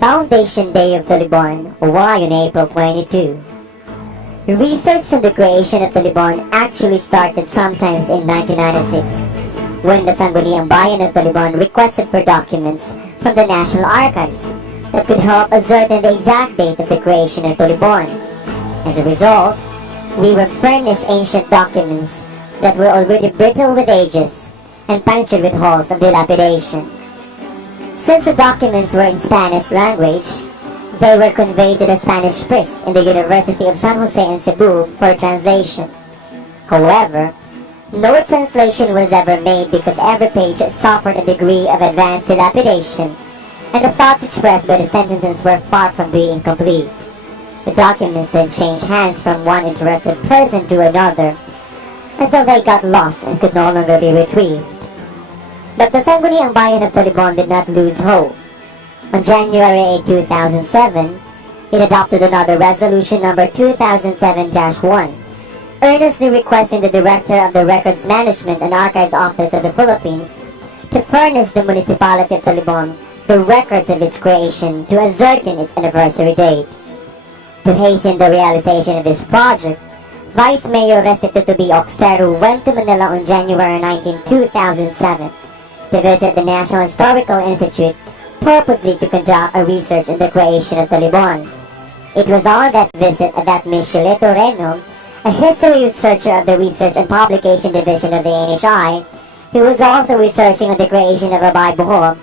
Foundation Day of Taliban, why on April 22? Research on the creation of Taliban actually started sometime in 1996, when the Sangguniang Bayan of Taliban requested for documents from the National Archives that could help ascertain the exact date of the creation of Taliban. As a result, we were furnished ancient documents that were already brittle with ages and punctured with holes of dilapidation. Since the documents were in Spanish language, they were conveyed to the Spanish priest in the University of San Jose in Cebu for translation. However, no translation was ever made because every page suffered a degree of advanced dilapidation, and the thoughts expressed by the sentences were far from being complete. The documents then changed hands from one interested person to another until they got lost and could no longer be retrieved. But the Sangguniang Bayan of Taliban did not lose hope. On January 8, 2007, it adopted another resolution number 2007-1, earnestly requesting the Director of the Records Management and Archives Office of the Philippines to furnish the municipality of Taliban the records of its creation to ascertain its anniversary date. To hasten the realization of this project, Vice Mayor Restituto B. Oxteru went to Manila on January 19, 2007 to visit the National Historical Institute purposely to conduct a research in the creation of Taliban. It was on that visit that Ms. Shileto Reno, a history researcher of the Research and Publication Division of the NHI, who was also researching on the creation of Abay Bohol,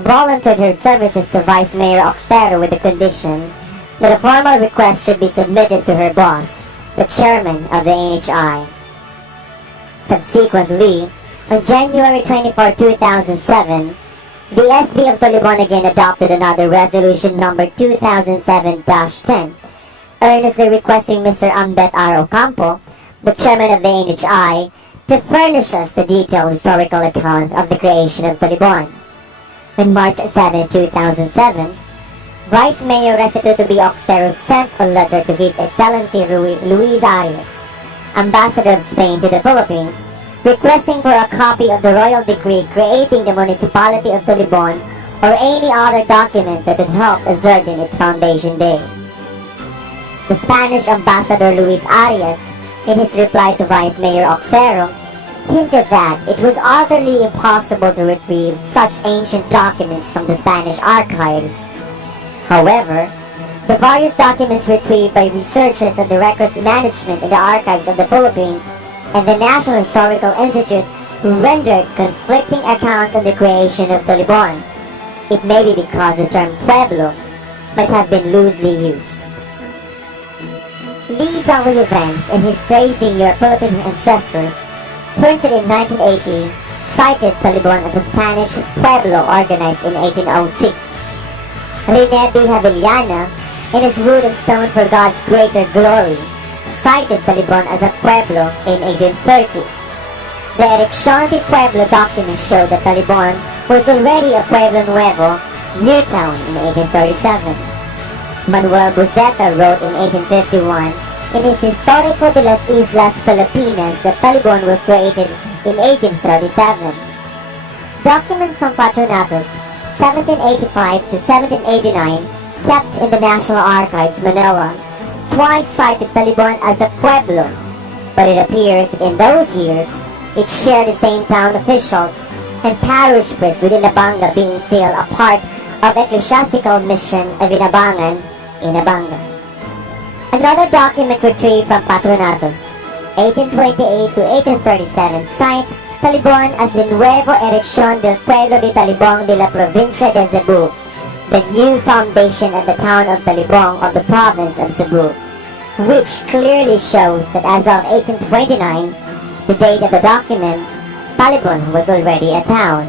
volunteered her services to Vice Mayor Oxteru with the condition that a formal request should be submitted to her boss, the chairman of the NHI. Subsequently, on January 24, 2007, the SB of Taliban again adopted another resolution number 2007-10, earnestly requesting Mr. Ambet R. Ocampo, the chairman of the NHI, to furnish us the detailed historical account of the creation of Taliban. On March 7, 2007, Vice Mayor Restituto B. Oxteru sent a letter to His Excellency Luis Arias, Ambassador of Spain to the Philippines, requesting for a copy of the royal decree creating the municipality of Taliban or any other document that would help ascertain its foundation day. The Spanish Ambassador Luis Arias, in his reply to Vice Mayor Oxteru, hinted that it was utterly impossible to retrieve such ancient documents from the Spanish archives. However, the various documents retrieved by researchers of the Records Management in the Archives of the Philippines and the National Historical Institute rendered conflicting accounts of the creation of Taliban. It may be because the term Pueblo might have been loosely used. Lee W. Vance, in his Tracing Your Philippine Ancestors, printed in 1980, cited Taliban as a Spanish Pueblo organized in 1806. Rene B. Javillana, in his Wood and Stone for God's Greater Glory, cited Taliban as a Pueblo in 1830. The Erección de Pueblo documents show that Taliban was already a Pueblo Nuevo, new town, in 1837. Manuel Buceta wrote in 1851 in his Histórico de las Islas Filipinas that Taliban was created in 1837. Documents from Patronatos 1785 to 1789, kept in the National Archives, Manila, twice cited Taliban as a Pueblo, but it appears that in those years, it shared the same town officials and parish priests with Inabanga being still a part of ecclesiastical mission of Inabangan, Inabanga. Another document retrieved from Patronatos, 1828 to 1837, cites Taliban as the Nuevo Erección del Pueblo de Talibong de la Provincia de Cebu, the new foundation of the town of Talibong of the province of Cebu, which clearly shows that as of 1829, the date of the document, Talibon was already a town.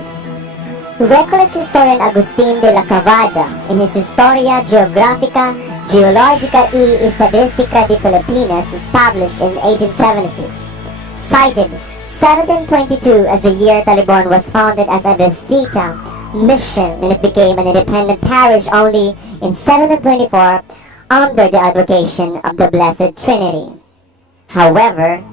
Recollet historian Agustin de la Cavada, in his Historia Geográfica, Geológica y Estadística de Filipinas, published in 1876, cited 1722 as the year Taliban was founded as a Visita mission, and it became an independent parish only in 1724 under the advocation of the Blessed Trinity. However,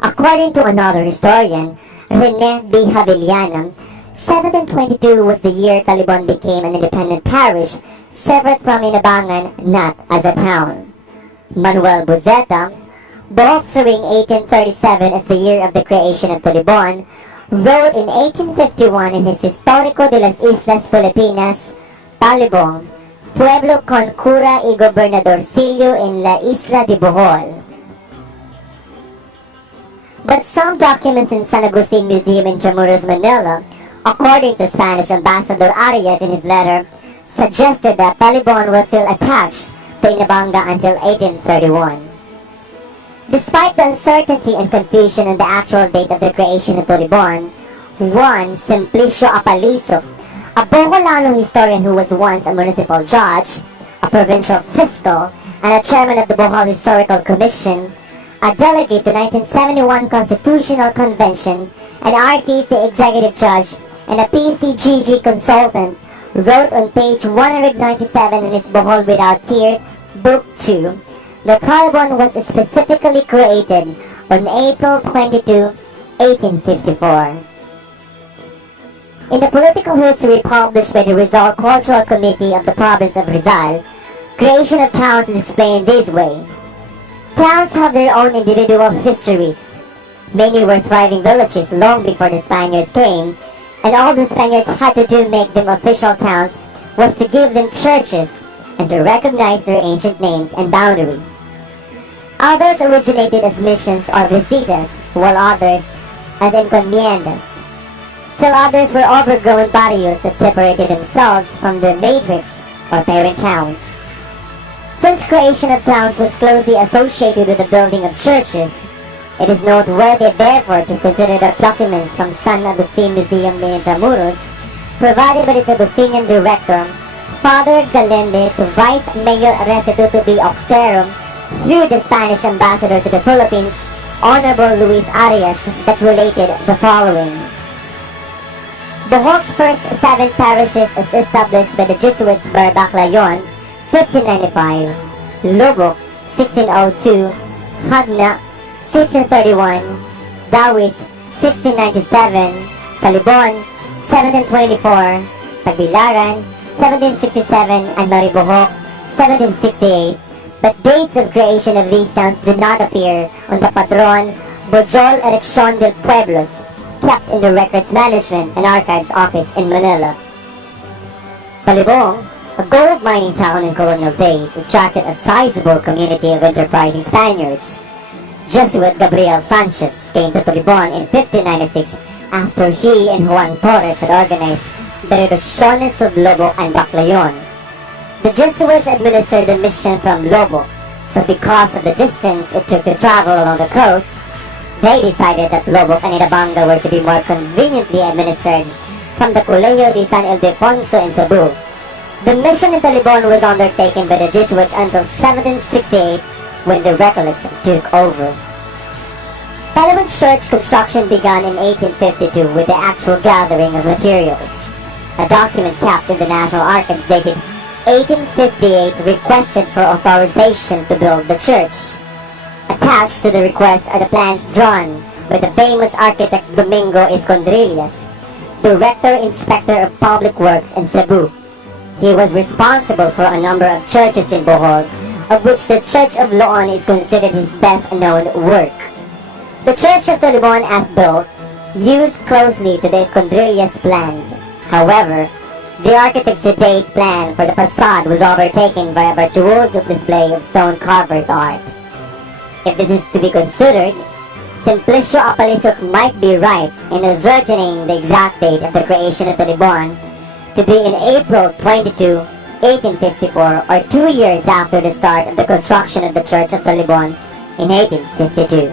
according to another historian, Rene B. Javillana, 1722 was the year Taliban became an independent parish separate from Inabangan, not as a town. Manuel Buzeta, bolstering 1837 as the year of the creation of Tulibon, wrote in 1851 in his Histórico de las Islas Filipinas, Talibong, pueblo con cura y gobernadorcillo en la isla de Bohol. But some documents in San Agustin Museum in Intramuros, Manila, according to Spanish Ambassador Arias in his letter, suggested that Talibon was still attached to Inabanga until 1831. Despite the uncertainty and confusion on the actual date of the creation of Tulibon, one Simplicio Apaliso, a Boholano historian who was once a municipal judge, a provincial fiscal, and a chairman of the Bohol Historical Commission, a delegate to 1971 Constitutional Convention, an RTC executive judge, and a PCGG consultant, wrote on page 197 in his Bohol Without Tears, Book 2, the Talibon was specifically created on April 22, 1854. In the political history published by the Rizal Cultural Committee of the province of Rizal, creation of towns is explained this way. Towns have their own individual histories. Many were thriving villages long before the Spaniards came, and all the Spaniards had to do to make them official towns was to give them churches and to recognize their ancient names and boundaries. Others originated as missions or visitas, while others as encomiendas. Still others were overgrown barrios that separated themselves from their matrix or parent towns. Since creation of towns was closely associated with the building of churches, it is noteworthy therefore to consider the documents from San Agustin Museum in Intramuros, provided by its Agustinian director, Father Galende, to Vice Mayor Restituto de Oxterum, through the Spanish ambassador to the Philippines, Honorable Luis Arias, that related the following. Bohol's first 7 parishes is established by the Jesuits by Baclayon, 1595, Lubok, 1602, Hagna, 1631, Dawis, 1697, Talibon, 1724, Tagbilaran, 1767, and Maribojoc, 1768. But dates of creation of these towns do not appear on the Padron Bojol Erección del Pueblos, kept in the Records Management and Archives Office in Manila. Talibong, a gold mining town in colonial days, attracted a sizable community of enterprising Spaniards. Jesuit Gabriel Sanchez came to Tulibon in 1596 after he and Juan Torres had organized the Reducciones of Lobo and Baclayon. The Jesuits administered the mission from Lobo, but because of the distance it took to travel along the coast, they decided that Lobo and Inabanga were to be more conveniently administered from the Colegio de San Ildefonso in Cebu. The mission in Talibon was undertaken by the Jesuits until 1768, when the Recollects took over. Talibon Church construction began in 1852 with the actual gathering of materials. A document kept in the National Archives dated 1858 requested for authorization to build the church. Attached to the request are the plans drawn by the famous architect Domingo Escondrillas, Director Inspector of Public Works in Cebu. He was responsible for a number of churches in Bohol, of which the Church of Loon is considered his best-known work. The Church of Tulibon, as built, used closely to the Escondrillas plan. However, the architect's date plan for the facade was overtaken by a virtuoso display of stone carver's art. If this is to be considered, Simplicio Apalisok might be right in ascertaining the exact date of the creation of Talibon to be in April 22, 1854, or 2 years after the start of the construction of the Church of Talibon in 1852.